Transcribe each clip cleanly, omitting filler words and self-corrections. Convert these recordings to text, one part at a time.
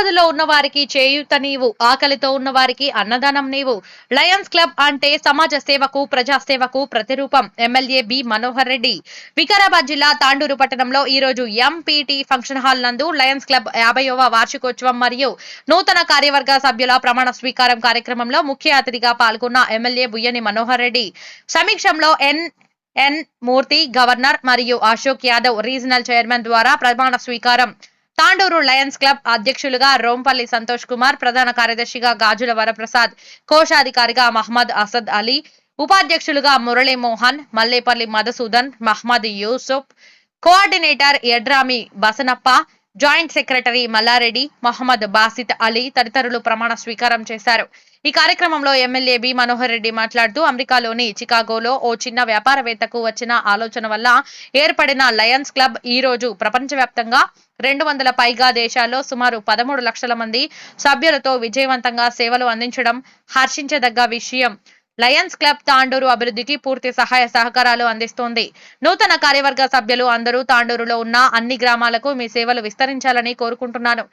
ఆపదలో ఉన్న వారికి చేయూత నీవు, ఆకలితో ఉన్న వారికి అన్నదానం నీవు. లయన్స్ క్లబ్ అంటే సమాజ సేవకు, ప్రజా సేవకు ప్రతిరూపం. MLA B Manohar Reddy. వికారాబాద్ జిల్లా తాండూరు పట్టణంలో ఈ రోజు ఎంపీటీ ఫంక్షన్ హాల్ నందు లయన్స్ క్లబ్ 50వ వార్షికోత్సవం మరియు నూతన కార్యవర్గ సభ్యుల ప్రమాణ స్వీకారం కార్యక్రమంలో ముఖ్య అతిథిగా పాల్గొన్న ఎమ్మెల్యే బుయ్యని మనోహర్ రెడ్డి సమీక్షంలో ఎన్ మూర్తి, గవర్నర్ మరియు అశోక్ యాదవ్ రీజనల్ చైర్మన్ ద్వారా ప్రమాణ స్వీకారం. తాండూరు లయన్స్ క్లబ్ అధ్యక్షులుగా రోంపల్లి సంతోష్ కుమార్, ప్రధాన కార్యదర్శిగా గాజుల వరప్రసాద్, కోశాధికారిగా మహమ్మద్ అసద్ అలీ, ఉపాధ్యక్షులుగా Murali Mohan, Mallepalli Madhusudan, Mohammed Yusuf, coordinator Edrami Basanappa, joint secretary Mallareddy, Mohammed Basith Ali తదితరులు ప్రమాణ స్వీకారం చేశారు. ఈ కార్యక్రమంలో ఎమ్మెల్యే బి మనోహర్ రెడ్డి మాట్లాడుతూ అమెరికాలోని చికాగోలో ఓ చిన్న వ్యాపారవేత్తకు వచ్చిన ఆలోచన వల్ల ఏర్పడిన లయన్స్ క్లబ్ ఈ రోజు ప్రపంచవ్యాప్తంగా 200 పైగా దేశాల్లో సుమారు 13 లక్షల మంది సభ్యులతో విజయవంతంగా సేవలు అందించడం హర్షించదగ్గ విషయం. లయన్స్ క్లబ్ తాండూరు అభివృద్ధికి పూర్తి సహాయ సహకారాలు అందిస్తోంది. నూతన కార్యవర్గ సభ్యులు అందరూ తాండూరులో ఉన్న అన్ని గ్రామాలకు మీ సేవలు విస్తరించాలని కోరుకుంటున్నాను.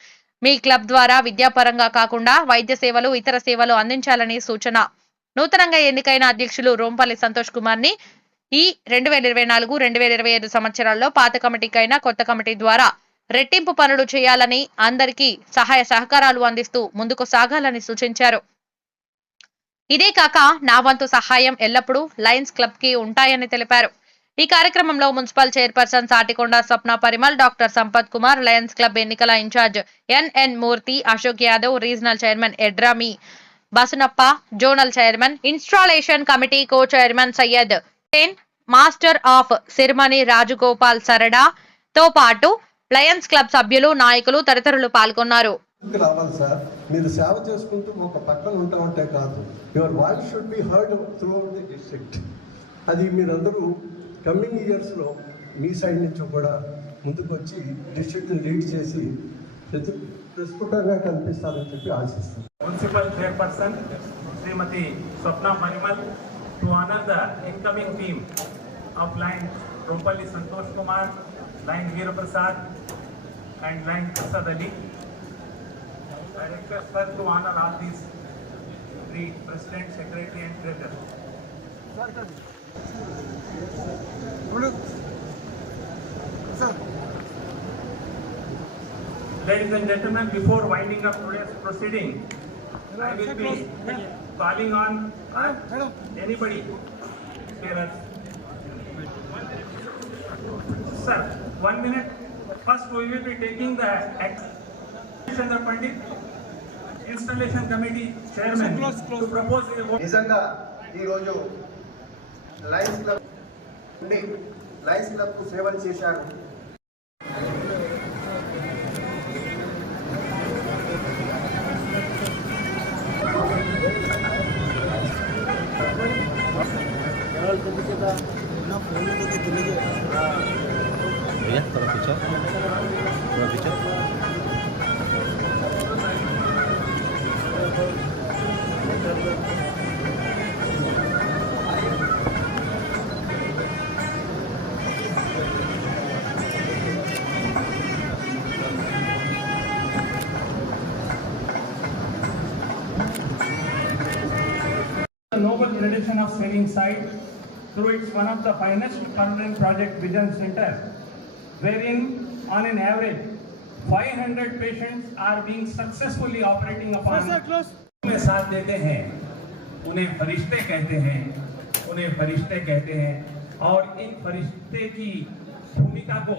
మీ క్లబ్ ద్వారా విద్యాపరంగా కాకుండా వైద్య సేవలు, ఇతర సేవలు అందించాలని సూచన. నూతనంగా ఎన్నికైన అధ్యక్షులు రోంపల్లి సంతోష్ కుమార్ ని ఈ 2024-2025 సంవత్సరాల్లో పాత కమిటీకైనా కొత్త కమిటీ ద్వారా రెట్టింపు పనులు చేయాలని, అందరికీ సహాయ సహకారాలు అందిస్తూ ముందుకు సాగాలని సూచించారు. ఇదే కాక నా వంతు సహాయం ఎల్లప్పుడూ లయన్స్ క్లబ్ కి ఉంటాయని తెలిపారు. ఈ కార్యక్రమంలో municipal chairperson Satikonda Swapna Parimal, doctor Sampath Kumar, Lions club ఎన్నికల incharge N Murthy, Ashok Yadav, regional chairman Edrami Basanappa, zonal chairman, installation committee co chairman Syed Hussain, master of ceremony Rajagopal Sarada తో పాటు లయన్స్ క్లబ్ సభ్యులు, నాయకులు తదితరులు పాల్గొన్నారు. రావాలి సార్, మీరు సేవ చేసుకుంటూ ఒక పక్కన ఉంటామంటే కాదు, your voice should be heard through out the district. అది మీరందరూ కమింగ్ ఇయర్స్లో మీ సైడ్ నుంచి కూడా ముందుకు వచ్చి డిస్ట్రిక్ట్ని లీడ్ చేసి ప్రస్ఫుటంగా కనిపిస్తారని చెప్పి ఆశిస్తాను. Municipal chairperson Shrimati Swapna Parimal to honour the incoming team of lion Rompalli Santosh Kumar, lion Veeraprasad and line Asad Ali. I request her to honor all these three president, secretary and treasurer. Ladies and gentlemen, before winding up today's proceeding, I will be calling on anybody. Sir, 1 minute. First, we will be taking the Chandra Pandit, Installation Committee Chairman, to propose a vote. నిజంగా ఈరోజు Lions club నుండి Lions క్లబ్కు సేవలు చేశారు. थोड़ा पीछे The noble tradition of saving site through its one of the finest permanent project Vision Center, wherein on an average 500 patients are being successfully operating upon. उन्हें साथ देते हैं, उन्हें फरिश्ते कहते हैं और इन फरिश्ते की भूमिका को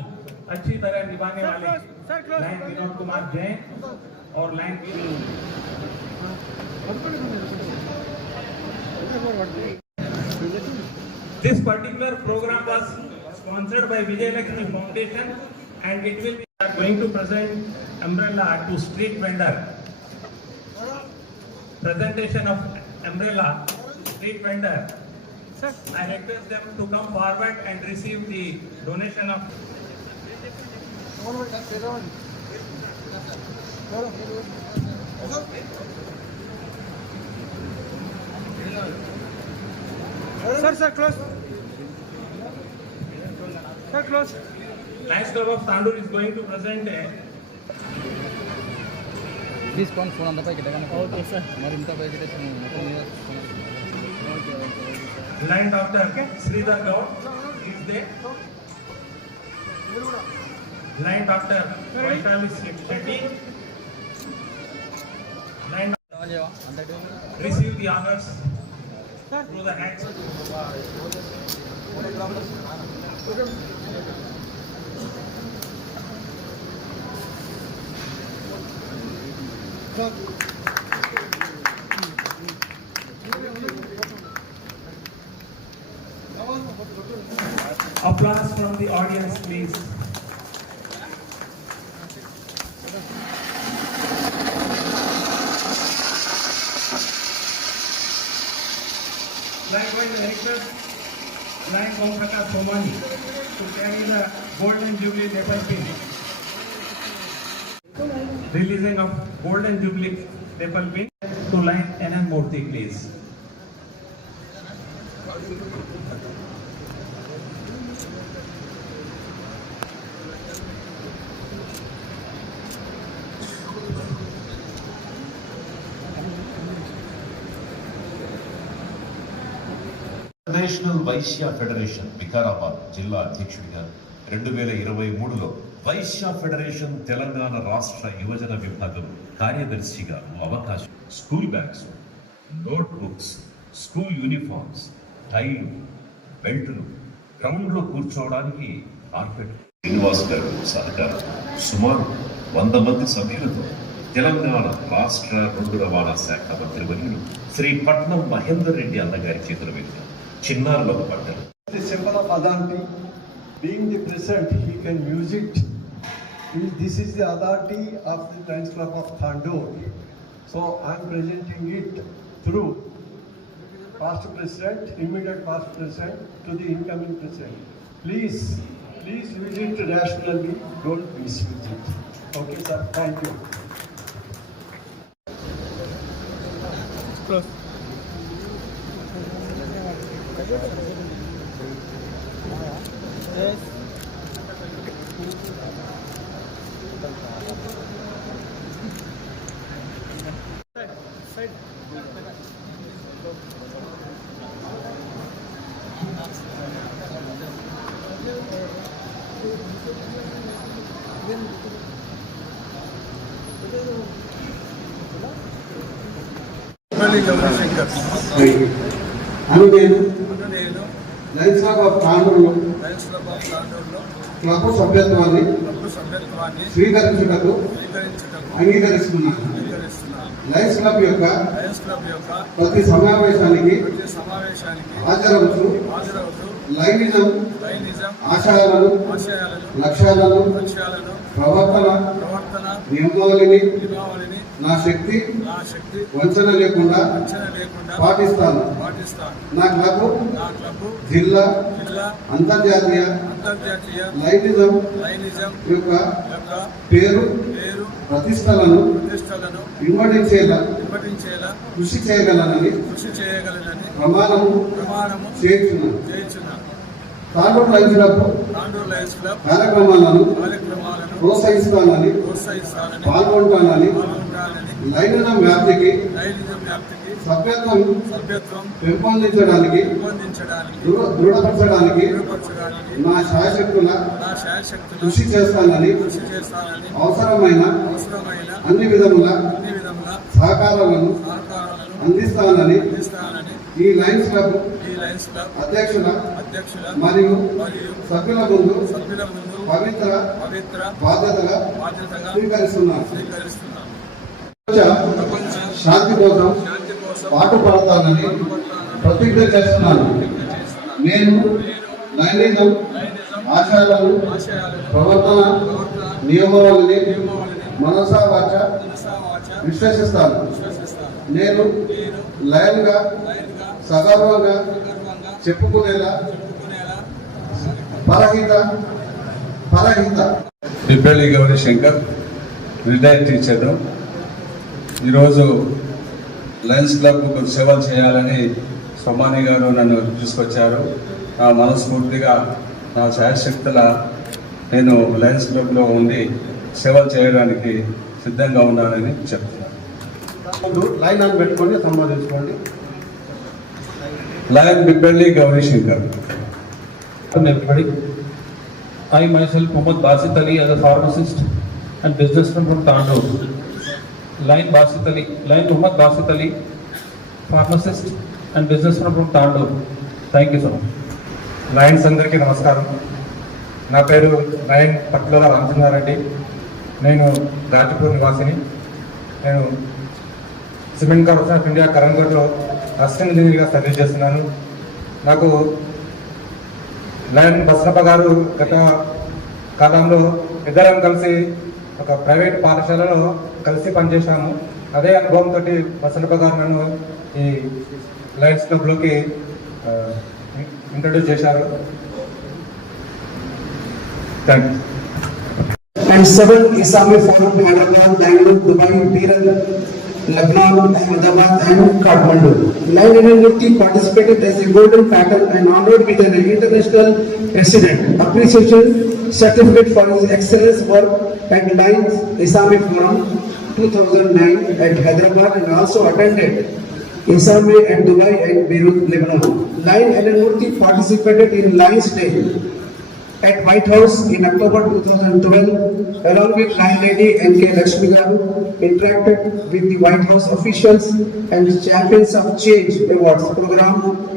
अच्छी तरह निभाने वाले लाइन विनोद कुमार जैन और line This particular program was sponsored by Vijay Lakshmi Foundation, and it will be going to present umbrella to street vendor. Presentation of umbrella street vendor. I request them to come forward and receive the donation of. Sir, close. Sir, close. Lions Club of Tandoor is going to present a తీసుకొని phone అంతా పైకి okay sir మరి ఇంత పైకి Line Doctor Sridhar Gaur is there. Line Doctor Vaishali Shetty. Line receive the honors through the hands. Applause from the audience, please. Likewise, the actors, Line Om Prakash Somani, to carry the Golden Jubilee Nepal pin. Releasing of Golden Jubilee Nepal pin to Line NN Murthy, please. National Vaishya Federation Vikarabad జిల్లా అధ్యక్షుడిగా 2023లో Vysya federation Telangana రాష్ట్ర యువజన విభాగం కార్యదర్శిగా అవకాశం. School bags, notebooks, school uniforms, టైలు, బెల్టులు, ground లో కూర్చోవడానికి కార్పెట్. శ్రీనివాస్ గారు సహకారం సుమారు 100 మంది సభ్యులతో తెలంగాణ రాష్ట్ర రోడ్డు రవాణా శాఖ మంత్రివర్యులు శ్రీ పట్నం మహేందర్ రెడ్డి అన్నగారి చేతుల మీదుగా చిన్నారులకు పడ్డారు. The symbol of authority, being the president, he can use it. This is the authority of the Lions Club of Thandoor. So I am presenting it through past president, immediate past president to the incoming president. Please use it rationally. Don't misuse it. Okay, sir. Thank you. Close. Yes. Side. నేను Lions club of తాండూరులో club సభ్యత్వాన్ని స్వీకరించుటకు అంగీకరిస్తున్నాను. Lions club యొక్క ప్రతి సమావేశానికి హాజరవుతూ లైనిజం ఆశయాలను, లక్ష్యాలను, ప్రవర్తన నియమావళిని నా శక్తి వంచన లేకుండా పాటిస్తాను. నా క్లబ్ జిల్లా అంతర్జాతీయ లైనిజం యొక్క పేరు ప్రతిష్టలను ఇన్వడించేలా కృషి చేయగలనని ప్రమాణము చేస్తున్నాను. తాండూరు లయన్స్ క్లబ్ కార్యక్రమాలను ప్రోత్సహిస్తానని పాల్గొంటానని లైనిజం వ్యాప్తికి సభ్యత్వం పెంపొందించడానికి దృఢపరచడానికి నా శాయశక్తుల కృషి చేస్తానని అవసరమైన అన్ని విధముల సహకారాలను అందిస్తానని ఈ లయన్స్ క్లబ్ అధ్యక్షుల మరియు సభ్యుల ముందు పవిత్ర బాధ్యతగా స్వీకరిస్తున్నాను. శాంతి కోసం పాటుపడతానని ప్రతిజ్ఞ చేస్తున్నాను. నేను లైనిజం ఆశయాలను, ప్రవర్తన నియమావళిని మనసా వాచ విశ్వసిస్తాను. నేను లయన్గా సగర్వంగా చెప్పుకునేలా పరహిత పిప్పల్లి గౌరీ శంకర్ రిటైర్డ్ టీచర్. ఈరోజు లయన్స్ క్లబ్ కొంచెం సేవలు చేయాలని సోమాని గారు నన్ను తీసుకొచ్చారు. నా మనస్ఫూర్తిగా నా శాయశక్తుల నేను లయన్స్ క్లబ్లో ఉండి సేవలు చేయడానికి సిద్ధంగా ఉన్నానని చెప్తున్నాను. లైన్ అని పెట్టుకోండి, సంబోధించుకోండి. Lion Bibballi Gaurishankar. Everybody. I myself, Muhammad Basit Ali, as a pharmacist and businessman from Tandoor. Line Muhammad Basit Ali, pharmacist and businessman from Tandoor. Thank you so much. Lions అందరికీ నమస్కారం. నా పేరు లయన్ పట్ల రామచంద్రారెడ్డి. నేను రాజపూర్ నివాసిని. నేను సిమెంట్ కార్పొరేషన్ ఆఫ్ ఇండియా కరంగట్లో assistant ఇంజనీర్గా సర్వీస్ చేస్తున్నాను. నాకు లయన్ బసరప్ప గారు గత కాలంలో ఇద్దరం కలిసి ఒక ప్రైవేట్ పాఠశాలలో కలిసి పనిచేశాము. అదే అనుభవంతో బసరప్ప గారు నన్ను ఈ లయన్స్ క్లబ్లోకి ఇంట్రడ్యూస్ చేశారు. Thank you. And 7 Islamic Forum Lebanon, Bangalore, Dubai, Tehran, Lebanon, Ahmedabad and Kathmandu. Line University participated as a golden pattern and honored with an international resident appreciation certificate for his excellence work at Lines Islamic Forum 2009 at Hyderabad and also attended Islamic at Dubai and Beirut, Lebanon. Line University participated in Lines Day at White House in October 2012, along with Line Lady N.K. Lakshmi Garu, interacted with the White House officials and the Champions of Change Awards program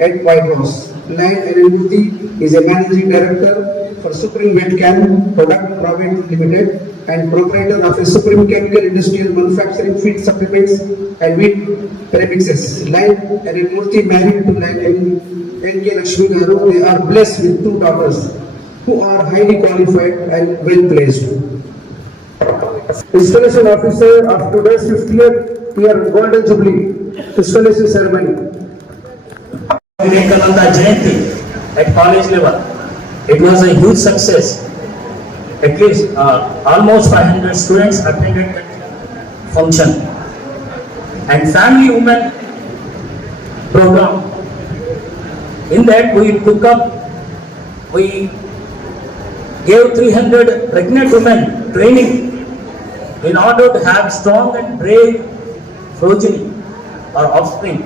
at White House. Line N.N.Murthy is a managing director for Supreme Vetcam Product Private Limited and proprietor of a Supreme Chemical Industrial Manufacturing Feed Supplements and Wheat Premixes. Line N.N.Murthy married to Line N.K. Lakshmi Garu. They are blessed with 2 daughters who are highly qualified and well placed. Installation officer of today's 50th year Golden Jubilee installation ceremony. Vivekananda Jayanti at college level. It was a huge success. At least almost 500 students attended that function. And family women program. In that we gave 300 pregnant women training in order to have strong and brave progeny or offspring.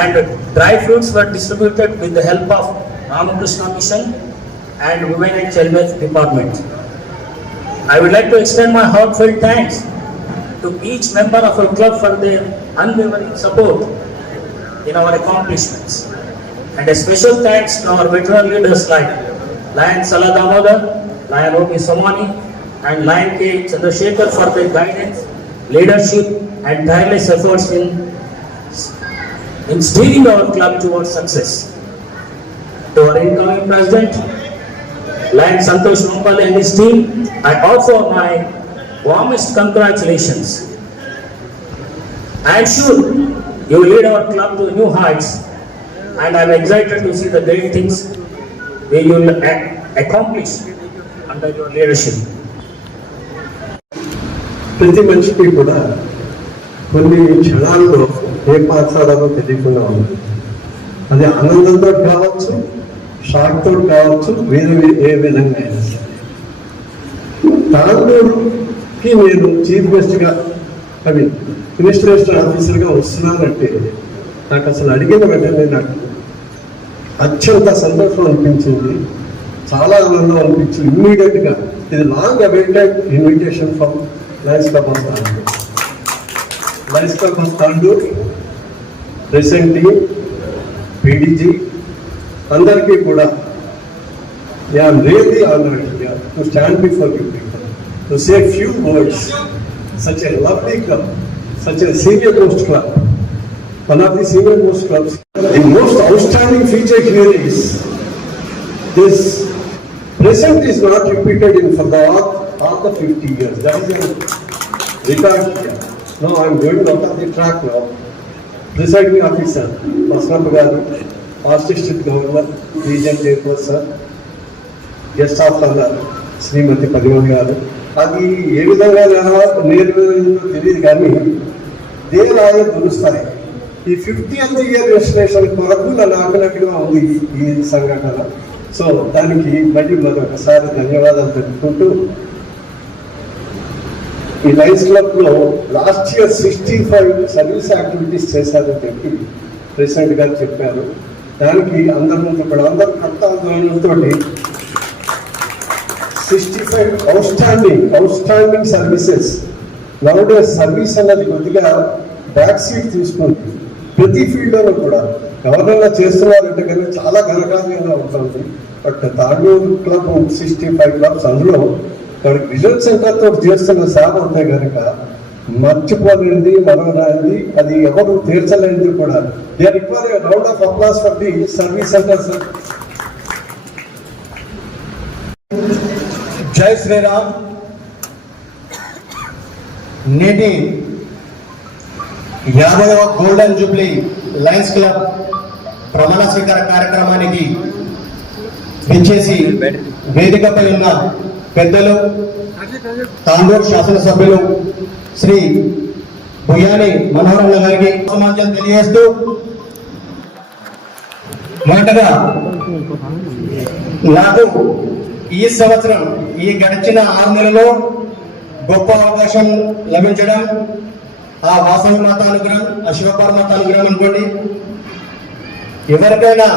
And dry fruits were distributed with the help of Ramakrishna Mission and Women and Child Welfare Department. I would like to extend my heartfelt thanks to each member of our club for their unwavering support in our accomplishments. And a special thanks to our veteran leaders like Lion Salah Damodar, Lion O.P. Somani and Lion K. Chandrasekhar for their guidance, leadership and tireless efforts in steering our club towards success. To our incoming president, Lion Santosh Rompal and his team, I offer my warmest congratulations. I am sure you will lead our club to new heights and I am excited to see the great things we will accomplish under your leadership. ప్రతి మనిషికి కూడా కొన్ని క్షణాల్లో ఏం మాట్లాడాలో తెలియకుండా ఉంది. అది ఆనందంతో కావచ్చు, షాక్తో కావచ్చు, వేరే ఏ విధంగా అయినా సరే. తాండూరుకి నేను చీఫ్ గెస్ట్గా అడ్మినిస్ట్రేషన్ ఆఫీసర్గా వస్తున్నానంటే నాకు అసలు అడిగిన వెంటనే నాకు అత్యంత సంతోషం అనిపించింది, చాలా ఆనందం అనిపించింది. ఇమ్మీడియట్గా ఇది long awaited invitation from Lions club of Tandur. Lions club of Tandur president team, PDG అందరికీ కూడా I'm really honoured to stand before you people to say few words. Such a lovely club, such a senior most club, one of the senior most clubs. The most outstanding feature here is this present is not repeated in for all the 50 years. That is a record here. Now I am going out of the track now. Presiding officer, Basrappa Garu, Assistant Governor, Region Chairperson, Guest of Honor, Srimati Padimani Garu. అది ఏ విధంగా నేర్చుకుందో తెలియదు కానీ దేవాలయాలు తెలుస్తాయి. ఈ 50th year registration కొరకు నన్ను ఆకలిగా ఉంది ఈ సంఘటన. సో దానికి మళ్ళీ మరొకసారి ధన్యవాదాలు తెలుపుకుంటూ ఈ లయన్స్ క్లబ్లో లాస్ట్ ఇయర్ 65 సర్వీస్ యాక్టివిటీస్ చేశారని చెప్పి ప్రెసిడెంట్ గారు చెప్పారు. దానికి అందరి ముందు ఇప్పుడు అందరూ కర్తాంతో 65 అవుట్స్టాండింగ్ సర్వీసెస్. నౌడే సర్వీస్ అన్నది కొద్దిగా బ్యాక్ సీట్ తీసుకుంది ప్రతి ఫీల్డ్లో కూడా. ఎవరైనా చేస్తున్నారంటే కానీ చాలా ఘనకార్యంగా ఉంటుంది. బట్ తాండూరు క్లబ్ 65 క్లబ్స్, అందులో విజన్ సెంటర్ తోటి చేస్తున్న సేవ ఉంటే కనుక మర్చిపోలేనిది, మరవరానిది, అది ఎవరు తీర్చలేనిది కూడా. They require a round of applause for the service centres. జై శ్రీరామ్. నేటి 50వ గోల్డెన్ జూబ్లీ లయన్స్ క్లబ్ ప్రమాణ స్వీకార కార్యక్రమానికి విచ్చేసి వేదికపై ఉన్న పెద్దలు, తాండూరు శాసనసభ్యులు శ్రీ బుయ్యాని మనోహరన్న గారికి సమాచారం తెలియజేస్తూ, మొదటగా నాకు ఈ సంవత్సరం ఈ గడిచిన 6 నెలలో గొప్ప అవకాశం లభించడం ఆ వాసవి మాత అనుగ్రహం, ఆ శివపార్వత అనుగ్రహం అనుకోండి. ఎవరికైనా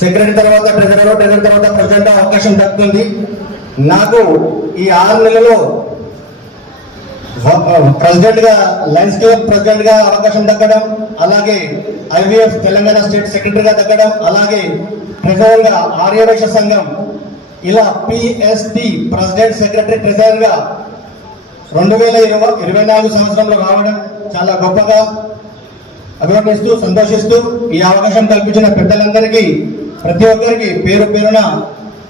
సెక్రటరీ తర్వాత ట్రెజరర్ తర్వాత ప్రెసిడెంట్ అవకాశం దక్కుతుంది. నాకు ఈ 6 నెలలో ప్రెసిడెంట్ గా, లయన్స్ క్లబ్ ప్రెసిడెంట్ గా అవకాశం దక్కడం, అలాగే ఐవీఎఫ్ తెలంగాణ స్టేట్ సెక్రటరీగా దక్కడం, అలాగే ట్రెజరర్ గా ఆర్యవైశ్య సంఘం, ఇలా పిఎస్టి ప్రెసిడెంట్ సెక్రటరీ ట్రెజరర్ గా 2024 సంవత్సరంలో రావడం చాలా గొప్పగా అభినందిస్తూ సంతోషిస్తూ ఈ అవకాశం కల్పించిన పెద్దలందరికీ, ప్రతి ఒక్కరికి పేరు పేరున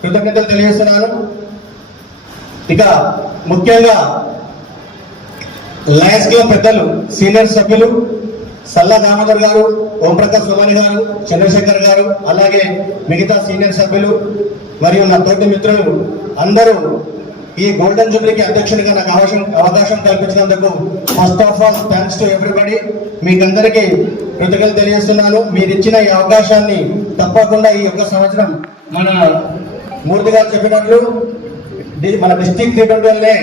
కృతజ్ఞతలు తెలియజేస్తున్నాను. ఇక ముఖ్యంగా లయన్స్ క్లబ్ పెద్దలు, సీనియర్ సభ్యులు సల్లా దామోదర్ గారు, ఓంప్రకాష్ సోమాని గారు, చంద్రశేఖర్ గారు, అలాగే మిగతా సీనియర్ సభ్యులు మరియు నా తోటి మిత్రులు అందరూ ఈ గోల్డెన్ జూబ్లీకి అధ్యక్షుడిగా నాకు అవకాశం కల్పించినందుకు first of all thanks to everybody. మీకందరికీ కృతజ్ఞతలు తెలియజేస్తున్నాను. మీరు ఇచ్చిన ఈ అవకాశాన్ని తప్పకుండా ఈ ఒక్క సంవత్సరం మన మూర్తి గారు చెప్పినట్లు మన డిస్ట్రిక్ట్ లీడర్లనే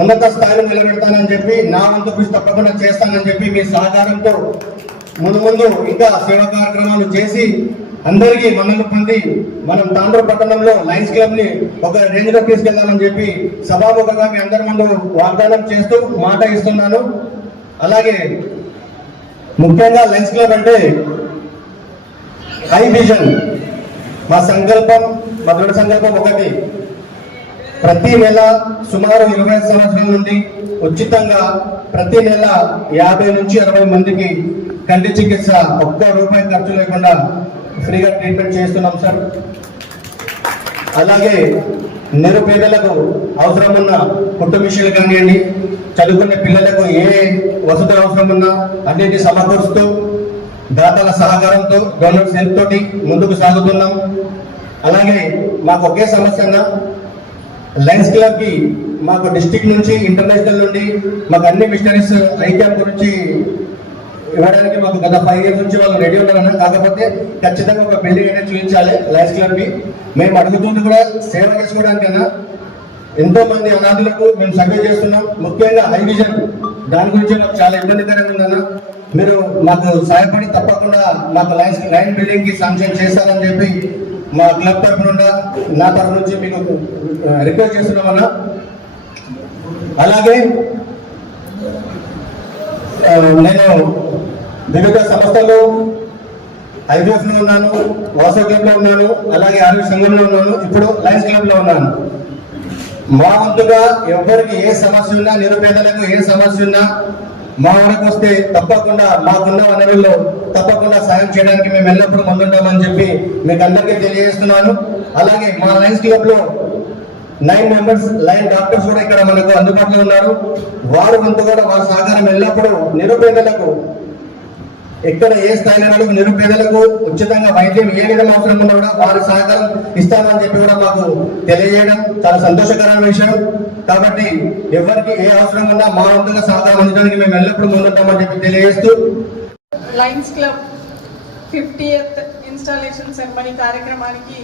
ఉన్నత స్థాయిలో నిలబెడతానని చెప్పి, నా వంతు కృషి తప్పకుండా చేస్తానని చెప్పి మీ సహకారంతో ముందు ఇంకా సేవా కార్యక్రమాలు చేసి అందరికీ మన్నలు పొంది మనం తాండూరు పట్టణంలో లయన్స్ క్లబ్ ని ఒక రేంజ్ లో తీసుకెళ్దామని చెప్పి సభాముఖంగా మీ అందరి ముందు వాగ్దానం చేస్తూ మాట ఇస్తున్నాను. అలాగే ముఖ్యంగా లయన్స్ క్లబ్ అంటే హై విజన్. మా సంకల్పం, మా దృఢ సంకల్పం ఒకటి, ప్రతి నెల సుమారు 20 సంవత్సరాల నుండి ఉచితంగా ప్రతి నెల 50 నుంచి 60 మందికి కంటి చికిత్స ₹1 ఖర్చు లేకుండా ఫ్రీగా ట్రీట్మెంట్ చేస్తున్నాం సార్. అలాగే నిరుపేదలకు అవసరం ఉన్న కుట్టు మిషన్లు కానివ్వండి, చదువుకునే పిల్లలకు ఏ వసతులు అవసరం ఉన్నా అన్నింటినీ సమకూరుస్తూ దాతల సహకారంతో, గవర్నమెంట్ హెల్ప్ తోటి ముందుకు సాగుతున్నాం. అలాగే మాకు ఒకే సమస్యగా లయన్స్ క్లబ్ కి మాకు డిస్ట్రిక్ట్ నుంచి, ఇంటర్నేషనల్ నుండి మాకు అన్ని మిషనరీస్ ఐ క్యాంప్ గురించి ఇవ్వడానికి మాకు గత 5 years నుంచి వాళ్ళు రెడీ ఉన్నారన్న. కాకపోతే ఖచ్చితంగా ఒక బిల్డింగ్ అనేది చూపించాలి లయన్స్ క్లబ్ కి. మేము అడుగుతుంది కూడా సేవ చేసుకోవడానికైనా. ఎంతో మంది అనాథులకు మేము సర్వే చేస్తున్నాం. ముఖ్యంగా హై విజన్, దాని గురించి మాకు చాలా ఇబ్బందికరంగా ఉందన్న. మీరు మాకు సహాయపడి తప్పకుండా మాకు లైన్ బిల్డింగ్ కి శాంక్షన్ చేస్తారని చెప్పి మా క్లబ్ తరఫు నుండి, నా తరఫు నుంచి మీకు రిక్వెస్ట్ చేస్తున్నామన్నా. అలాగే నేను వివిధ సంస్థలు ఐవీఎఫ్ లో ఉన్నాను, వాసవ్ క్లబ్ లో ఉన్నాను, అలాగే ఆర్వీ సంఘంలో ఉన్నాను, ఇప్పుడు లయన్స్ క్లబ్ లో ఉన్నాను. మా వంతుగా ఎవరికి ఏ సమస్య ఉన్నా, నిరుపేదలకు ఏ సమస్య ఉన్నా మా వరకు వస్తే తప్పకుండా మాకున్న వనరుల్లో తప్పకుండా సాయం చేయడానికి మేము ఎల్లప్పుడూ ముందుంటామని చెప్పి మీకు అందరికీ తెలియజేస్తున్నాను. అలాగే మా లయన్స్ క్లబ్ లో 9 members లైన్ డాక్టర్స్ కూడా ఇక్కడ మనకు అందుబాటులో ఉన్నారు. వారు వంతు కూడా వారి సహకారం ఎల్లప్పుడూ నిరుపేదలకు, ఎక్కడ ఏ స్థాయిలో నిరుపేదలకు ఉచితంగా వైద్యం ఏ విధంగా అవసరం ఉన్నా కూడా వారి సహకారం ఇస్తామని చెప్పి కూడా మాకు తెలియజేయడం చాలా సంతోషకరమైన విషయం. కాబట్టి ఎవరికి ఏ అవసరం ఉన్నా మా వంతుగా సహకారం అందించడానికి మేము ఎల్లప్పుడూ ముందుంటామని చెప్పి తెలియజేస్తూ, Lions club 50th installation ceremony కార్యక్రమానికి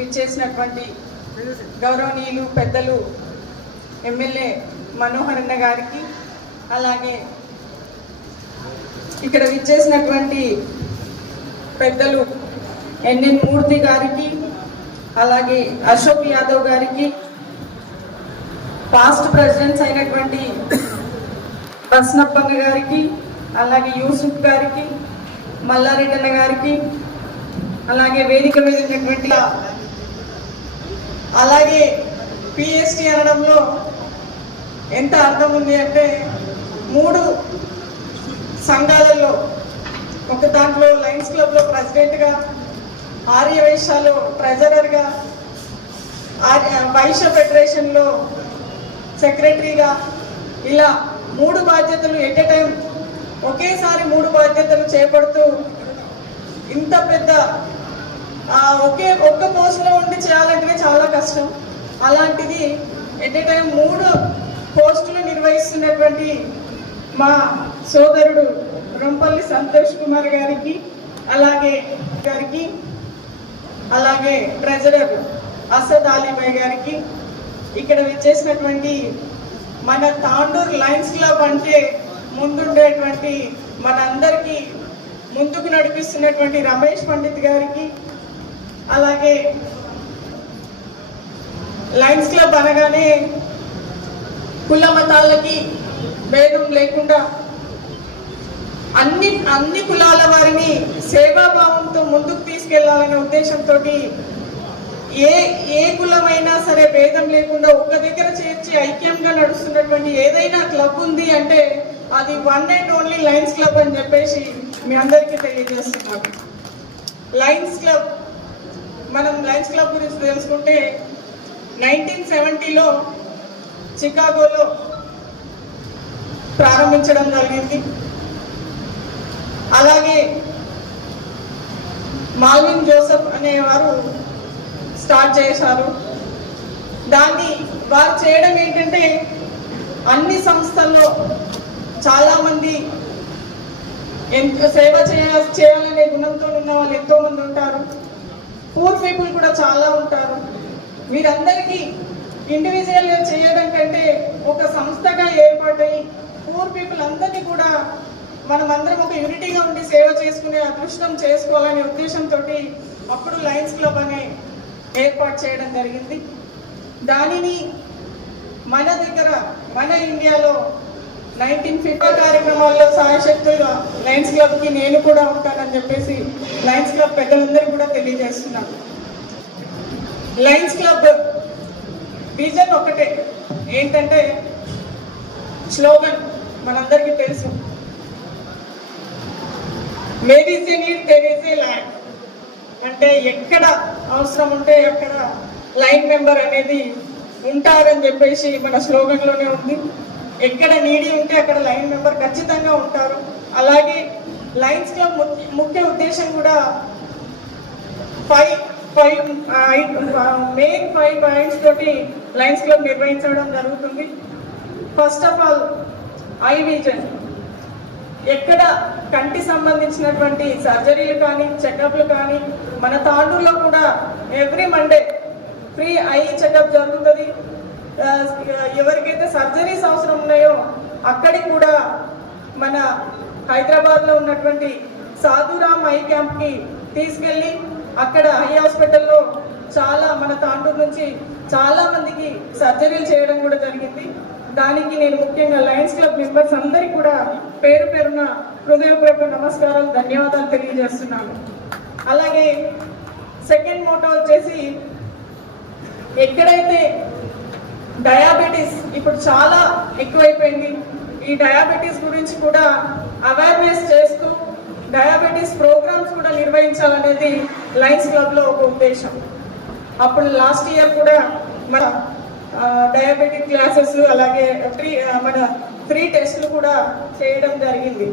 విచ్చేసినటువంటి గౌరవనీయులు పెద్దలు ఎమ్మెల్యే మనోహర్ అన్న గారికి, అలాగే ఇక్కడ విచ్చేసినటువంటి పెద్దలు ఎన్ఎన్ మూర్తి గారికి, అలాగే అశోక్ యాదవ్ గారికి, పాస్ట్ ప్రెసిడెంట్స్ అయినటువంటి బస్నప్పన్న గారికి, అలాగే యూసుఫ్ గారికి, మల్లారెడ్డన్న గారికి, అలాగే వేదిక మీద ఉన్నటువంటి, అలాగే పిఎస్టి అనడంలో ఎంత అర్థం ఉంది అంటే 3 సంఘాలలో ఒక దాంట్లో లయన్స్ క్లబ్లో ప్రెసిడెంట్గా, ఆర్యవైశ్యాలో ట్రెజరర్గా, వైశ్య ఫెడరేషన్లో సెక్రటరీగా, ఇలా 3 బాధ్యతలు ఎట్ ఎ టైం ఒకేసారి 3 బాధ్యతలు చేపడుతూ ఇంత పెద్ద ఒక్క పోస్ట్లో ఉండి చేయాలంటే చాలా కష్టం. అలాంటిది ఎట్ ఎ టైం 3 పోస్టులు నిర్వహిస్తున్నటువంటి మా సోదరుడు రొంపల్లి సంతోష్ కుమార్ గారికి, అలాగే ట్రెజరర్ అసద్ అలీబాయ్ గారికి, ఇక్కడ విచ్చేసినటువంటి మన తాండూరు లయన్స్ క్లబ్ అంటే ముందుండేటువంటి మనందరికీ ముందుకు నడిపిస్తున్నటువంటి రమేష్ పండిత్ గారికి, అలాగే లయన్స్ క్లబ్ అనగానే కుల మతాలకి భేదం లేకుండా అన్ని కులాల వారిని సేవాభావంతో ముందుకు తీసుకెళ్లాలనే ఉద్దేశంతో ఏ కులమైనా సరే భేదం లేకుండా ఒక్క దగ్గర చేర్చి ఐక్యంగా నడుస్తున్నటువంటి ఏదైనా క్లబ్ ఉంది అంటే అది one and only Lions club అని చెప్పేసి మీ అందరికీ తెలియజేస్తున్నాను. లయన్స్ క్లబ్, మనం లయన్స్ క్లబ్ గురించి తెలుసుకుంటే 1970లో చికాగోలో ప్రారంభించడం జరిగింది. అలాగే మాల్విన్ జోసెఫ్ అనేవారు స్టార్ట్ చేశారు. దాన్ని వారు చేయడం ఏంటంటే అన్ని సంస్థల్లో చాలామంది సేవ చేయాలనే గుణంతో ఉన్న వాళ్ళు ఎంతో మంది ఉంటారు. పూర్ పీపుల్ కూడా చాలా ఉంటారు. వీరందరికీ ఇండివిజువల్గా చేయడం కంటే ఒక సంస్థగా ఏర్పాటై పూర్ పీపుల్ అందరినీ కూడా మనం అందరం ఒక యూనిటీగా ఉండి సేవ చేసుకునే అదృష్టం చేసుకోవాలనే ఉద్దేశంతో అప్పుడు లయన్స్ క్లబ్ అనే ఏర్పాటు చేయడం జరిగింది. దానిని మన దగ్గర మన ఇండియాలో 1950 కార్యక్రమాల్లో సాయశక్తులుగా లయన్స్ క్లబ్కి నేను కూడా ఉంటానని చెప్పేసి లయన్స్ క్లబ్ పెద్దలందరూ కూడా తెలియజేస్తున్నాను. లయన్స్ క్లబ్ విజన్ ఒకటే, ఏంటంటే స్లోగన్ మనందరికీ తెలుసు, where is a need there is a line. అంటే ఎక్కడ అవసరం ఉంటే అక్కడ లైన్ మెంబర్ అనేది ఉంటారని చెప్పేసి మన స్లోగన్లోనే ఉంది. ఎక్కడ నీడి ఉంటే అక్కడ లైన్ మెంబర్ ఖచ్చితంగా ఉంటారు. అలాగే లయన్స్ క్లబ్ ముఖ్య ఉద్దేశం కూడా 5 పాయింట్స్ తోటి లయన్స్ క్లబ్ నిర్వహించడం జరుగుతుంది. First of all eye vision. ఎక్కడ కంటి సంబంధించినటువంటి సర్జరీలు కానీ చెకప్లు కానీ మన తాండూరులో కూడా every Monday free eye checkup జరుగుతుంది. ఎవరికైతే సర్జరీస్ అవసరం ఉన్నాయో అక్కడికి కూడా మన హైదరాబాద్లో ఉన్నటువంటి సాధురామ్ ఐ క్యాంప్కి తీసుకెళ్ళి అక్కడ ఐ హాస్పిటల్లో చాలా మన తాండూరు నుంచి చాలా మందికి సర్జరీలు చేయడం కూడా జరిగింది. దానికి నేను ముఖ్యంగా లయన్స్ క్లబ్ మెంబర్స్ అందరికీ కూడా పేరు పేరున హృదయపూర్వక నమస్కారాలు, ధన్యవాదాలు తెలియజేస్తున్నాను. అలాగే సెకండ్ మోటో వచ్చేసి, ఎక్కడైతే డయాబెటీస్ ఇప్పుడు చాలా ఎక్కువైపోయింది, ఈ డయాబెటీస్ గురించి కూడా అవేర్నెస్ చేస్తూ డయాబెటీస్ ప్రోగ్రామ్స్ కూడా నిర్వహించాలనేది లయన్స్ క్లబ్లో ఒక ఉద్దేశం. అప్పుడు లాస్ట్ ఇయర్ కూడా మన డయాబెటిక్ క్లాసెస్ అలాగే ఫ్రీ టెస్ట్లు కూడా చేయడం జరిగింది.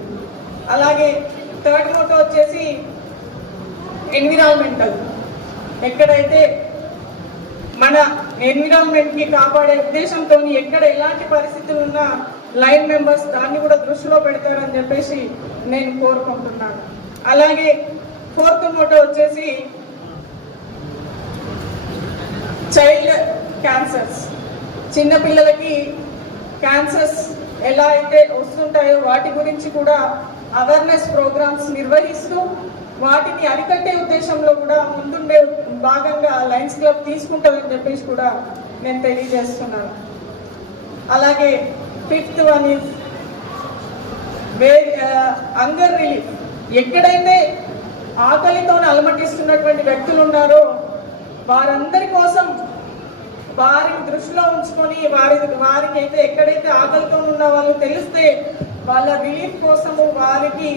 అలాగే థర్డ్ మోటో వచ్చేసి ఎన్విరాన్మెంటల్. ఎక్కడైతే మన ఎన్విరాన్మెంట్కి కాపాడే ఉద్దేశంతో ఎక్కడ ఎలాంటి పరిస్థితులు ఉన్నా లైన్ మెంబర్స్ దాన్ని కూడా దృష్టిలో పెడతారని చెప్పేసి నేను కోరుకుంటున్నాను. అలాగే ఫోర్త్ మోటో వచ్చేసి చైల్డ్ క్యాన్సర్స్. చిన్నపిల్లలకి క్యాన్సర్స్ ఎలా అయితే వస్తుంటాయో వాటి గురించి కూడా అవేర్నెస్ ప్రోగ్రామ్స్ నిర్వహిస్తూ వాటిని అరికట్టే ఉద్దేశంలో కూడా ముందుండే భాగంగా లయన్స్ క్లబ్ తీసుకుంటుందని చెప్పేసి కూడా నేను తెలియజేస్తున్నాను. అలాగే 5th one is hunger relief. ఎక్కడైతే ఆకలితో అలమటిస్తున్నటువంటి వ్యక్తులు ఉన్నారో వారందరి కోసం వారిని దృష్టిలో ఉంచుకొని వారికి అయితే ఎక్కడైతే ఆకలితో ఉన్న వాళ్ళు తెలిస్తే వాళ్ళ రిలీఫ్ కోసము వారికి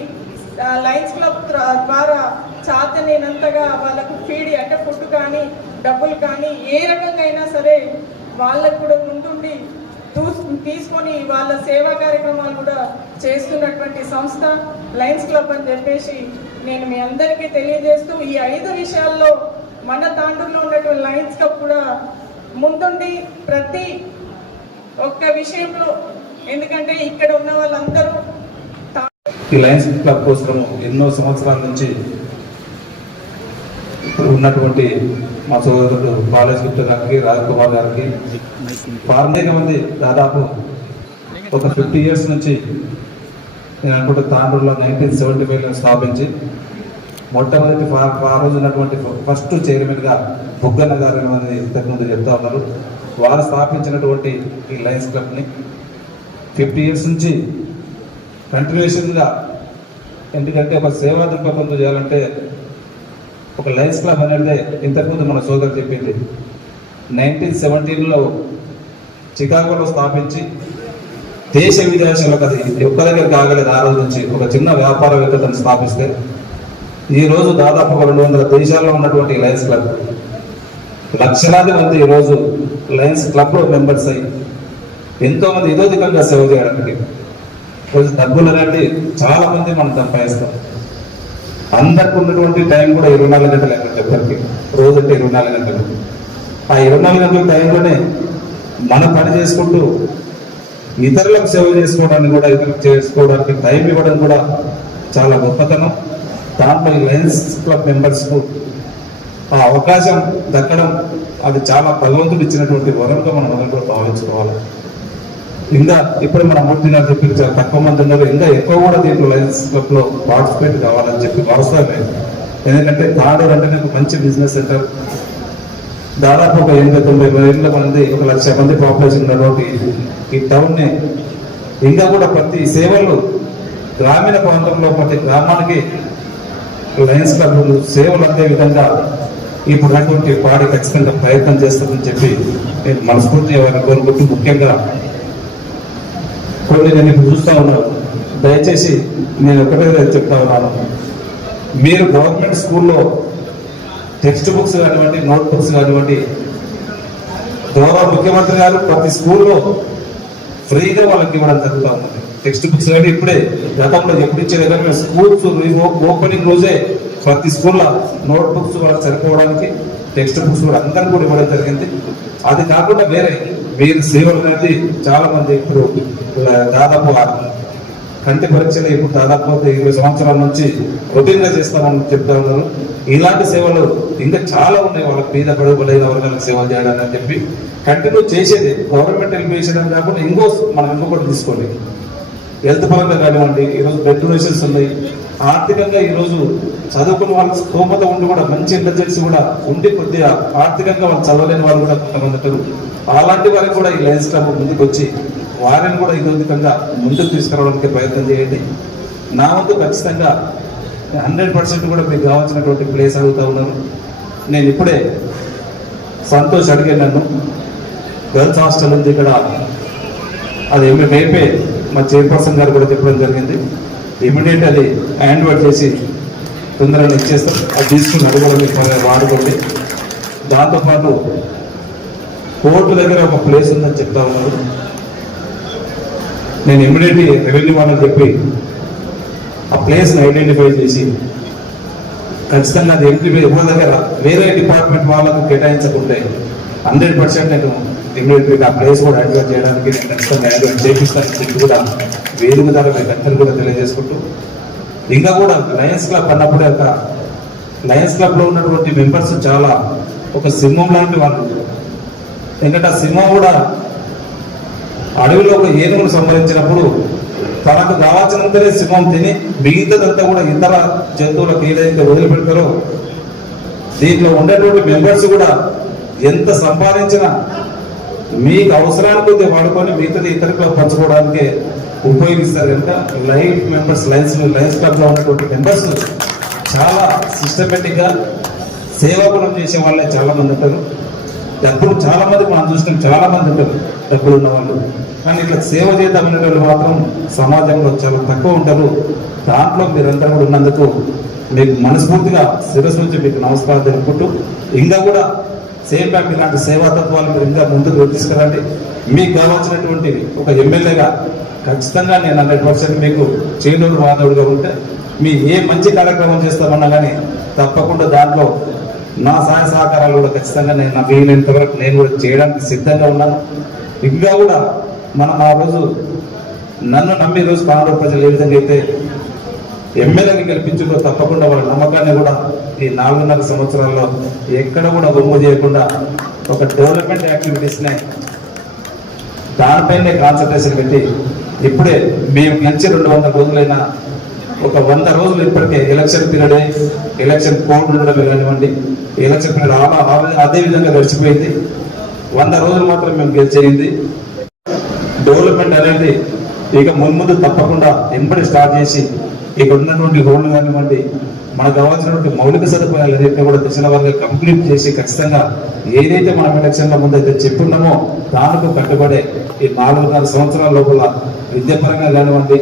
లయన్స్ క్లబ్ ద్వారా చాతనేనంతగా వాళ్ళకు ఫీడ్ అంటే ఫుడ్ కానీ డబ్బులు కానీ ఏ రకంగా అయినా సరే వాళ్ళకు కూడా ముందుండి తీసుకొని వాళ్ళ సేవా కార్యక్రమాలు కూడా చేస్తున్నటువంటి సంస్థ లయన్స్ క్లబ్ అని చెప్పేసి నేను మీ అందరికీ తెలియజేస్తూ ఈ 5 విషయాల్లో మన తాండూరులో ఉన్నటువంటి లయన్స్ క్లబ్ కూడా ముందుండి ప్రతి ఒక్క విషయంలో, ఎందుకంటే ఇక్కడ ఉన్న వాళ్ళందరూ ఈ లయన్స్ క్లబ్ కోసం ఎన్నో సంవత్సరాల నుంచి ఉన్నటువంటి మా సోదరుడు బాలాజీ గుప్తా గారికి, రాజకుమార్ గారికి, అనేక మంది దాదాపు ఒక 50 years నుంచి నేను అనుకుంటే తాండూరులో 1975లో స్థాపించి మొట్టమొదటి ఆ రోజు ఉన్నటువంటి ఫస్ట్ చైర్మన్గా బుగ్గన్న గారు అని ఇంతకుముందు చెప్తా ఉన్నారు. వారు స్థాపించినటువంటి ఈ లయన్స్ క్లబ్ని 50 years నుంచి కంటిన్యూషన్గా, ఎందుకంటే ఒక సేవా దృక్పథంతో చేయాలంటే ఒక లయన్స్ క్లబ్ అనేది ఇంతకుముందు మన సోదరు చెప్పింది 1917లో చికాగోలో స్థాపించి దేశ విదేశాలకు అది ఒక్క దగ్గర కాగలేదు. ఆ రోజు నుంచి ఒక చిన్న వ్యాపారవేత్తను స్థాపిస్తే ఈరోజు దాదాపు 200 దేశాల్లో ఉన్నటువంటి లయన్స్ క్లబ్ లక్షలాది మంది ఈరోజు లయన్స్ క్లబ్లో మెంబర్స్ అయ్యి ఎంతోమంది ఇదోధికంగా సేవ చేయడానికి రోజు డబ్బులు అనేది చాలా మంది మనం సంపాదిస్తాం. అందరికి ఉన్నటువంటి టైం కూడా 24 గంటలు ఎక్కడికి రోజు అంటే 24 గంటలు. ఆ 24 గంటల టైంలోనే మనం పని చేసుకుంటూ ఇతరులకు సేవ చేసుకోవడానికి కూడా చేసుకోవడానికి టైం ఇవ్వడం కూడా చాలా గొప్పతనం. దాంట్లో ఈ లయన్స్ క్లబ్ మెంబర్స్కు ఆ అవకాశం దక్కడం అది చాలా భగవంతుడు ఇచ్చినటువంటి వరంగా మనం అందరూ కూడా భావించుకోవాలి. ఇంకా ఇప్పుడు మన మూర్తి గారు చెప్పి చాలా తక్కువ మంది ఉన్నారు, ఇంకా ఎక్కువ కూడా దీంట్లో లయన్స్ క్లబ్ లో పార్టిసిపేట్ కావాలని చెప్పి వాస్తవమే. ఎందుకంటే తాండూరు అంటే నాకు మంచి బిజినెస్ సెంటర్, దాదాపు ఒక 80-90 మంది, 1 లక్ష మంది పాపులేషన్ ఉన్నటువంటి ఈ టౌన్ ని ఇంకా కూడా ప్రతి సేవలు గ్రామీణ ప్రాంతంలో ప్రతి గ్రామానికి లయన్స్ క్లబ్ సేవలు అందే విధంగా ఇప్పుడు ఉన్నటువంటి పార్టీ ఖచ్చితంగా ప్రయత్నం చేస్తుందని చెప్పి నేను మనస్ఫూర్తిగా వారిని కోరుకుంటూ, ముఖ్యంగా కొన్ని నేను ఇప్పుడు చూస్తూ ఉన్నాను, దయచేసి నేను ఒకటే చెప్తా ఉన్నాను, మీరు గవర్నమెంట్ స్కూల్లో టెక్స్ట్ బుక్స్ కానివ్వండి, నోట్ బుక్స్ కానివ్వండి, గౌరవ ముఖ్యమంత్రి గారు ప్రతి స్కూల్లో ఫ్రీగా వాళ్ళకి ఇవ్వడం జరుగుతూ ఉంది. టెక్స్ట్ బుక్స్ కానీ ఇప్పుడే గతంలో ఎప్పుడు ఇచ్చేది కానీ మేము స్కూల్స్ ఓపెనింగ్ రోజే ప్రతి స్కూల్లో నోట్ బుక్స్ వాళ్ళకి సరిపోవడానికి టెక్స్ట్ బుక్స్ కూడా అందరూ కూడా ఇవ్వడం జరిగింది. అది కాకుండా వేరే మీరు సేవలు అనేది చాలా మంది ఇప్పుడు దాదాపు కంటి పరీక్షలు ఇప్పుడు దాదాపు 20 సంవత్సరాల నుంచి రొటీన్గా చేస్తామని చెప్తా ఉన్నారు. ఇలాంటి సేవలు ఇంకా చాలా ఉన్నాయి, వాళ్ళకి పేద బడుగులైన వర్గాలకు సేవలు చేయడానికి అని చెప్పి కంటిన్యూ చేసేది. గవర్నమెంట్ హెల్ప్ చేసేయడం కాకుండా మనం ఇంకొకటి తీసుకోండి, హెల్త్ పరంగా కానివ్వండి, ఈరోజు బెడ్ డొనేషన్స్ ఉన్నాయి. ఆర్థికంగా ఈరోజు చదువుకున్న వాళ్ళకి స్తోమత ఉండి కూడా మంచి ఇంటెలిజెన్స్ కూడా ఉండి కొద్దిగా ఆర్థికంగా వాళ్ళు చదవలేని వాళ్ళు కూడా కొంతమంది ఉంటారు. అలాంటి వారికి కూడా ఈ లయన్స్ క్లబ్ ముందుకు వచ్చి వారిని కూడా ఇదోధికంగా ముందుకు తీసుకురావడానికి ప్రయత్నం చేయండి. నా వంతు ఖచ్చితంగా 100% కూడా మీకు కావాల్సినటువంటి ప్లేస్ అడుగుతా ఉన్నాను. నేను ఇప్పుడే సంతోష్ అడిగే నన్ను గర్ల్స్ హాస్టల్ ఉంది ఇక్కడ, అది రేపే మా చైర్పర్సన్ గారు కూడా చెప్పడం జరిగింది. ఇమీడియట్ అది హ్యాండ్ ఓవర్ చేసి తొందరగా ఇచ్చేస్తాం. అది తీసుకుని అడగడం వాడుకోండి. దాంతోపాటు కోర్టు దగ్గర ఒక ప్లేస్ ఉందని చెప్తా ఉన్నారు. నేను ఇమీడియట్లీ రెవెన్యూ వాళ్ళని చెప్పి ఆ ప్లేస్ని ఐడెంటిఫై చేసి ఖచ్చితంగా అది ఎవరి దగ్గర వేరే డిపార్ట్మెంట్ వాళ్ళకు కేటాయించకుంటే 100% నేను ఇమీడియట్లీ ఆ ప్లేస్ కూడా ఐడెంటిఫై చేయడానికి నేను ఖచ్చితంగా ఐడెంటిఫై చేపిస్తానని చెప్పి కూడా వేదిక ద్వారా మీకు అందరూ కూడా తెలియజేసుకుంటూ, ఇంకా కూడా లయన్స్ క్లబ్ అన్నప్పుడే ఒక లయన్స్ క్లబ్లో ఉన్నటువంటి మెంబర్స్ చాలా ఒక సింహం లాంటి వాళ్ళు. ఎందుకంటే ఆ సింహం కూడా అడవిలో ఒక ఏనుగును సంహరించినప్పుడు తనకు కావాల్సినంతనే సింహం తిని మిగతాదంతా కూడా ఇతర జంతువులకు ఏదైతే వదిలిపెడతారో దీంట్లో ఉండేటువంటి మెంబర్స్ కూడా ఎంత సంపాదించినా మీకు అవసరానికి కొద్దిగా వాడుకొని మిగతాది ఇతరులకు పంచుకోవడానికి ఉపయోగిస్తారు కనుక లయన్స్ క్లబ్ లో ఉన్నటువంటి మెంబర్స్ చాలా సిస్టమేటిక్ గా సేవాగుణం చేసే వాళ్ళే చాలా మంది ఉంటారు. డబ్బులు చాలా మంది మనం చూసినాం, చాలా మంది ఉంటారు డబ్బులు ఉన్న వాళ్ళు, కానీ ఇట్లా సేవ చేద్దామనే వాళ్ళు మాత్రం సమాజంలో చాలా తక్కువ ఉంటారు. దాంట్లో మీరంతా కూడా ఉన్నందుకు మీకు మనస్ఫూర్తిగా శిరస్సు నుంచి మీకు నమస్కారం తెలుపుకుంటూ ఇంకా కూడా సేమ్ టైం ఇలాంటి సేవాతత్వాలు మీరు ఇంకా ముందుకు తీసుకురండి. మీకు కావాల్సినటువంటి ఒక ఎమ్మెల్యేగా ఖచ్చితంగా నేను 100% మీకు చేదోడు వాదోడుగా ఉంటే మీ ఏ మంచి కార్యక్రమం చేస్తామన్నా కానీ తప్పకుండా దాంట్లో నా సహాయ సహకారాలు కూడా ఖచ్చితంగా నాకు వీలైనంత వరకు నేను కూడా చేయడానికి సిద్ధంగా ఉన్నాను. ఇంకా కూడా మనం ఆ రోజు నన్ను నమ్మి రోజు కాంగ్రెస్ ప్రజలు ఏ విధంగా అయితే ఎమ్మెల్యేని గెలిపించుకో తప్పకుండా వాళ్ళ నమ్మకాన్ని కూడా ఈ 4.5 సంవత్సరాల్లో ఎక్కడ కూడా బొమ్మ చేయకుండా ఒక డెవలప్మెంట్ యాక్టివిటీస్నే దానిపైనే కాన్సన్ట్రేషన్ పెట్టి ఇప్పుడే మేము గెలిచి 200 రోజులైనా ఒక 100 రోజులు ఇప్పటికే ఎలక్షన్ పీరియడ్ ఎలక్షన్ కోడ్ ఉండడం కానివ్వండి, ఎలక్షన్ పీరియడ్ అదే విధంగా గడిచిపోయింది. 100 రోజులు మాత్రం మేము గెలిచేయింది. డెవలప్మెంట్ అనేది ఇక ముందు తప్పకుండా ఎంబడి స్టార్ట్ చేసి ఇక్కడ ఉన్నటువంటి రోడ్లు కానివ్వండి, మనకు కావాల్సినటువంటి మౌలిక సదుపాయాలు ఏదైతే కూడా దశల వారిగా కంప్లీట్ చేసి ఖచ్చితంగా ఏదైతే మనం ఎలక్షన్ల ముందు అయితే చెప్పున్నామో దానికి కట్టుబడే ఈ 4.5 సంవత్సరాల లోపల విద్యాపరంగా కానివ్వండి,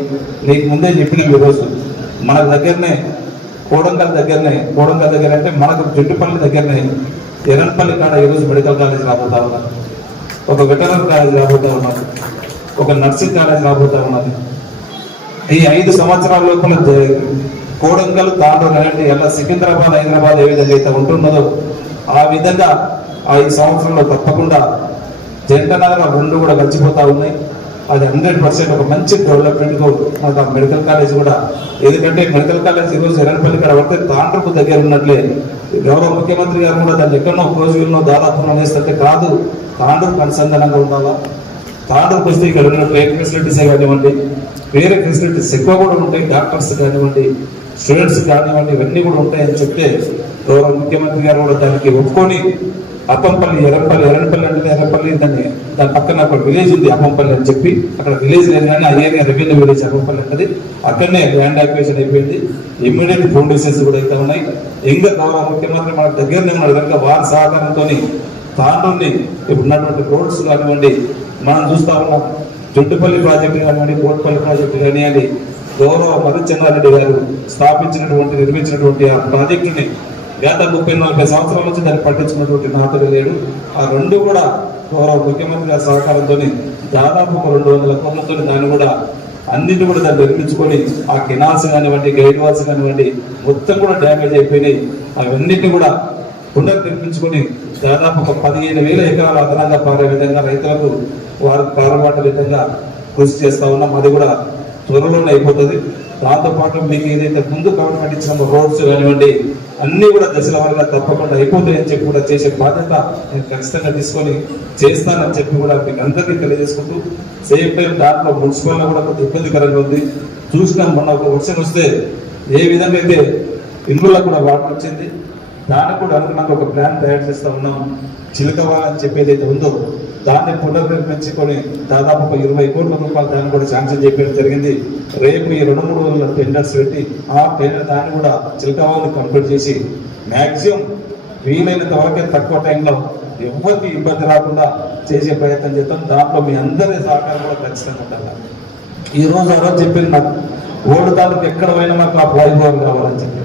నీకు ముందే చెప్పిన ఈరోజు మన దగ్గరనే కోడంగల్ దగ్గర అంటే మనకు జుట్టుపల్లి దగ్గరనే ఎర్రపల్లి కాడ ఈరోజు మెడికల్ కాలేజ్ రాబోతా ఉన్నారు, ఒక వెటరనరీ కాలేజ్ రాబోతా ఉన్నారు, ఒక నర్సింగ్ కాలేజ్ రాబోతా ఉన్నది. ఈ 5 సంవత్సరాల లోపల కోడంగల్ తాండూరు అంటే ఎలా సికింద్రాబాద్ హైదరాబాద్ ఏ విధంగా అయితే ఉంటున్నదో ఆ విధంగా 5 సంవత్సరాల్లో తప్పకుండా జంట నగరం 2 కూడా గడిచిపోతా ఉన్నాయి. అది 100% ఒక మంచి డెవలప్మెంట్ మనకు మెడికల్ కాలేజ్ కూడా, ఎందుకంటే మెడికల్ కాలేజ్ ఈరోజు ఎర్రపల్లి కాడ పడితే తాండ్రకు దగ్గర ఉన్నట్లే గౌరవ ముఖ్యమంత్రి గారు కూడా దాన్ని ఎక్కడో కోజుల్లో దాదాపు వేస్తే కాదు, తాండ్రకు అనుసంధానంగా ఉండాలా. తాండ్రకు వస్తే ఇక్కడ ఉన్న ట్రైన్ ఫెసిలిటీసే కానివ్వండి, వేరే ఫెసిలిటీస్ ఎక్కువ కూడా ఉంటాయి, డాక్టర్స్ కానివ్వండి, స్టూడెంట్స్ కానివ్వండి, ఇవన్నీ కూడా ఉంటాయని చెప్తే గౌరవ ముఖ్యమంత్రి గారు కూడా దానికి ఒప్పుకొని అప్పంపల్లి ఎర్రపల్లి అంటే ఎర్రపల్లి దాని పక్కన ఒక విలేజ్ ఉంది అప్పంపల్లి అని చెప్పి, అక్కడ విలేజ్ లేదు కానీ ఆ ఏరియా రెవెన్యూ విలేజ్ అప్పంపల్లి అనేది అక్కడనే ల్యాండ్ యాక్విజిషన్ అయిపోయింది. ఇమ్మీడియట్ ఫౌండేషన్స్ కూడా అయితే ఉన్నాయి. ఇంకా గౌరవ ముఖ్యమంత్రి మన దగ్గరనే ఉన్నాడు కనుక వారి సహకారంతో తాండూరుని ఇప్పుడు ఉన్నటువంటి రోడ్స్ కానివ్వండి, మనం చూస్తా ఉన్నాం జుట్టుపల్లి ప్రాజెక్టు కానివ్వండి, కోట్పల్లి ప్రాజెక్టు కానివ్వండి, గౌరవ మధుచంద్రారెడ్డి గారు నిర్మించినటువంటి ఆ ప్రాజెక్టుని గత 30-40 సంవత్సరాల నుంచి దాన్ని పట్టించుకున్నటువంటి నాతుడు లేడు. ఆ 2 కూడా గౌరవ ముఖ్యమంత్రి గారి సహకారంతో దాదాపు ఒక 200 కోట్లతో దాన్ని కూడా అన్నింటి కూడా దాన్ని నిర్మించుకొని ఆ కెనాల్స్ కానివ్వండి, గైడ్ వాల్స్ కానివ్వండి మొత్తం కూడా డ్యామేజ్ అయిపోయినాయి. అవన్నింటినీ కూడా పునర్నిర్మించుకొని దాదాపు ఒక 15,000 ఎకరాలు అదనంగా పారే విధంగా రైతులకు వారు పాల్గొనే విధంగా కృషి చేస్తా ఉన్నాం. అది కూడా త్వరలోనే అయిపోతుంది. దాంతోపాటు మీకు ఏదైతే ముందు గవర్నమెంట్ ఇచ్చిన రోడ్స్ కానివ్వండి అన్ని కూడా దశల వారీగా తప్పకుండా అయిపోతాయని చెప్పి కూడా చేసే బాధ్యత నేను ఖచ్చితంగా తీసుకొని చేస్తానని చెప్పి కూడా మీకు అందరికీ తెలియజేసుకుంటూ, సేమ్ టైం దాంట్లో మున్సిపల్లో కూడా కొంత ఇబ్బందికరంగా ఉంది. చూసినాం మొన్న ఒక వర్షం వస్తే ఏ విధంగా అయితే ఇళ్ళలో కూడా వాటర్ వచ్చింది, దానికి కూడా అనుకున్నాక ఒక ప్లాన్ తయారు చేస్తూ ఉన్నాం. చిలకవాల అని చెప్పేది అయితే ఉందో దాన్ని పునర్నిర్మించుకొని దాదాపు ఒక 20 కోట్ల రూపాయలు దాన్ని కూడా శాంక్షన్ చేయడం జరిగింది. రేపు ఈ 2-3 రోజుల టెండర్స్ పెట్టి ఆ టెండర్ దాన్ని కూడా చిలకవాలని కంప్లీట్ చేసి మ్యాక్సిమం వీలైనంత వరకే తక్కువ టైంలో ఎవరికి ఇబ్బంది రాకుండా చేసే ప్రయత్నం చేద్దాం. దాంట్లో మీ అందరి సహకారం కూడా ఖచ్చితంగా ఉండాలి. ఈ రోజు ఆ రోజు చెప్పింది నాకు ఓల్డ్ తాలూకు ఎక్కడ పోయినా మాకు ఆ వైభవం కావాలని చెప్పి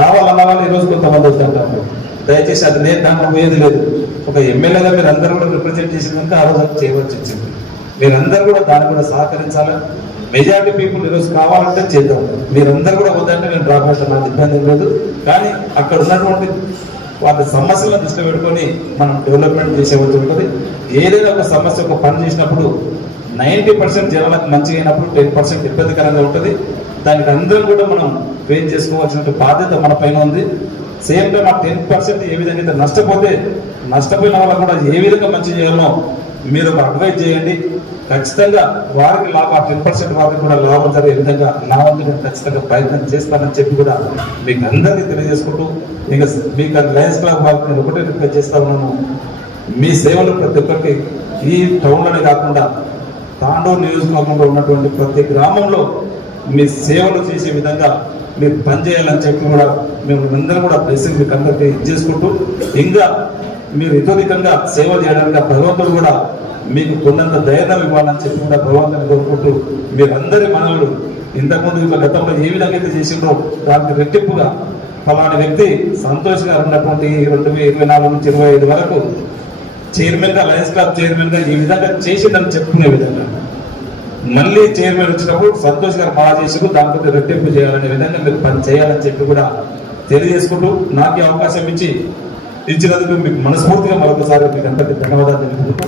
కావాలన్న వాళ్ళు ఈరోజు కొంతమంది వస్తుంటారు. దయచేసి అది లేదు, దాంట్లో పోయేది లేదు. ఒక ఎమ్మెల్యేగా మీరు అందరూ కూడా రిప్రజెంట్ చేసిన కనుక ఆ రోజు చేయవలసి వచ్చింది. మీరందరూ కూడా దాన్ని కూడా సహకరించాలి. మెజారిటీ పీపుల్ ఈరోజు కావాలంటే చేద్దాం. మీరందరూ కూడా వద్దంటే నేను డ్రాప్ అవుతాను, నాకు ఇబ్బంది లేదు. కానీ అక్కడ ఉన్నటువంటి వాళ్ళ సమస్యలను దృష్టిలో పెట్టుకొని మనం డెవలప్మెంట్ చేసేవలసి ఉంటుంది. ఏదైనా ఒక సమస్య ఒక పని చేసినప్పుడు 90% జనాలకు మంచిగా అయినప్పుడు 10% ఇబ్బందికరంగా ఉంటుంది. దానికి అందరం కూడా మనం ఫేస్ చేసుకోవాల్సిన బాధ్యత మన పైన ఉంది. సేమ్ టైం ఆ 10% ఏ విధంగా అయితే నష్టపోయిన వాళ్ళకు కూడా ఏ విధంగా మంచి చేయాలో మీరు ఒక అడ్వైజ్ చేయండి. ఖచ్చితంగా వారికి లాభం 10% వారికి కూడా లాభం జరిగే విధంగా నా వంతు నేను ఖచ్చితంగా ప్రయత్నం చేస్తానని చెప్పి కూడా మీకు అందరికీ తెలియజేసుకుంటూ, ఇంకా మీకు లయన్స్ క్లబ్ వారికి నేను ఒకటే రిక్వెస్ట్ చేస్తా ఉన్నాను. మీ సేవలు ప్రతి ఒక్కరికి ఈ టౌన్లోనే కాకుండా తాండూరు నియోజకవర్గంలో ఉన్నటువంటి ప్రతి గ్రామంలో మీ సేవలు చేసే విధంగా మీరు పనిచేయాలని చెప్పి కూడా మేము అందరం కూడా బ్లెస్సింగ్ మీకు అందరికీ చేసుకుంటూ, ఇంకా మీరు ఇతోధికంగా సేవ చేయడానికి భగవంతుడు కూడా మీకు కొన్నంత ధైర్యం ఇవ్వాలని చెప్పి కూడా భగవంతుని కోరుకుంటూ, మీరందరి మనవులు ఇంతకుముందు ఇట్లా గతంలో ఏ విధంగా అయితే చేసిండ్రో దానికి రెట్టింపుగా ఫలాని వ్యక్తి సంతోష్ గారు ఉన్నటువంటి 2024 నుంచి 25 వరకు చైర్మన్ గా, లయన్స్ క్లబ్ చైర్మన్ గా ఈ విధంగా చేసిందని చెప్పుకునే విధంగా మళ్ళీ చైర్మన్ వచ్చినప్పుడు సంతోష్ గారు బాగా చేసి దాంతో రెట్టింపు చేయాలనే విధంగా మీరు పని చేయాలని చెప్పి కూడా తెలియజేసుకుంటూ, నాకు ఈ అవకాశం ఇచ్చినందుకు మీకు మనస్ఫూర్తిగా మరొకసారి మీకు అందరికీ ధన్యవాదాలు తెలుపుకుంటూ